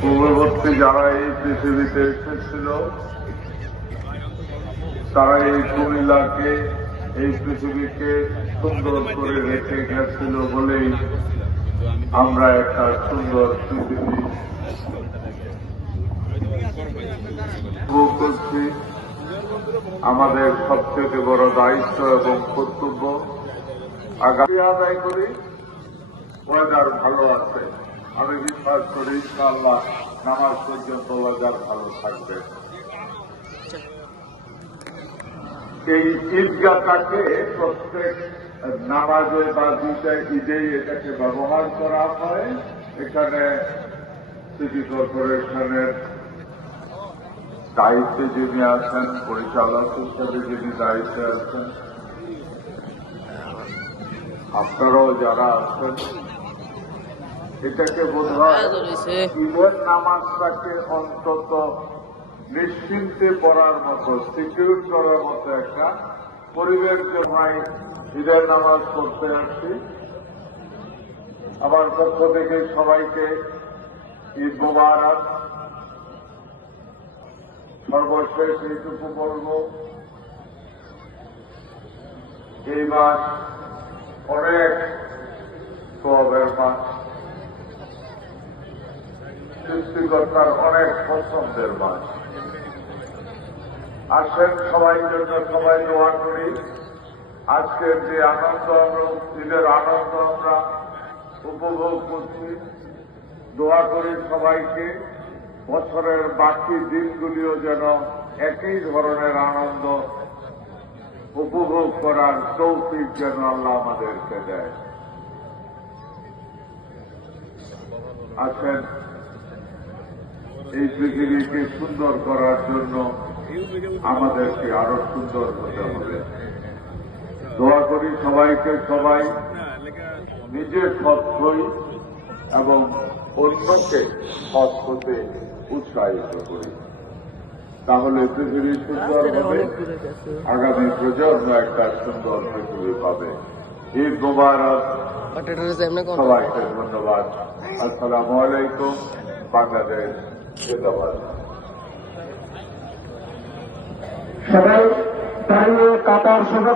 পূর্ববর্তী যারা এই পৃথিবীতে এসেছিল তারা এই কুমিল্লাকে, এই পৃথিবীকে সুন্দর করে রেখে গেছিল বলেই আমরা একটা সুন্দর পৃথিবী ভোগ করছি। আমাদের সবচেয়ে বড় দায়িত্ব এবং কর্তব্য আগামী আদায় করি। ওয়েদার ভালো আছে, আমি বিশ্বাস করি ইনশাআল্লাহ নামাজ পর্যন্ত ওয়েদার ভালো থাকবে। এই ঈদগাহটাকে প্রত্যেক নামাজে বা দুইটা ঈদেই এটাকে ব্যবহার করা হয়। এখানে সিটি কর্পোরেশনের দায়িত্বে যিনি আছেন, পরিচালক হিসেবে যিনি দায়িত্বে আছেন, আপনারাও যারা আছেন, এটাকে বোধহয় ঈদের নামাজটাকে অন্তত নিশ্চিন্তে পড়ার মতো, সিকিউর করার মতো একটা পরিবেশ জমায় ঈদের নামাজ পড়তে আসছি। আমার পক্ষ থেকে সবাইকে ঈদ মোবারক। সর্বশেষ এইটুকু বলব, এই মাস অনেক সওয়াবের মাস, সৃষ্টিকর্তার অনেক পছন্দের মাস। আসেন সবাই জন্য সবাই দোয়া করি। আজকের যে আনন্দ, আমরা ঈদের আনন্দ আমরা উপভোগ করছি, দোয়া করি সবাইকে বছরের বাকি দিনগুলিও যেন একই ধরনের আনন্দ উপভোগ করার তৌফিক যেন আল্লাহ আমাদেরকে দেয়। আসেন এই পৃথিবীকে সুন্দর করার জন্য আমাদেরকে আরো সুন্দর হতে হবে। দোয়া করি সবাইকে সবাই নিজে সৎ হই এবং অন্যকে সৎ হতে উৎসাহিত করি, তাহলে পৃথিবী সুন্দর হবে, আগামী প্রজন্ম একটা সুন্দর পৃথিবী পাবে। ঈদ মোবারক, সবাইকে ধন্যবাদ। আসসালামু আলাইকুম। বাংলাদেশ জিন্দাবাদ। সবাই দাঁড়িয়ে কাতার সোজা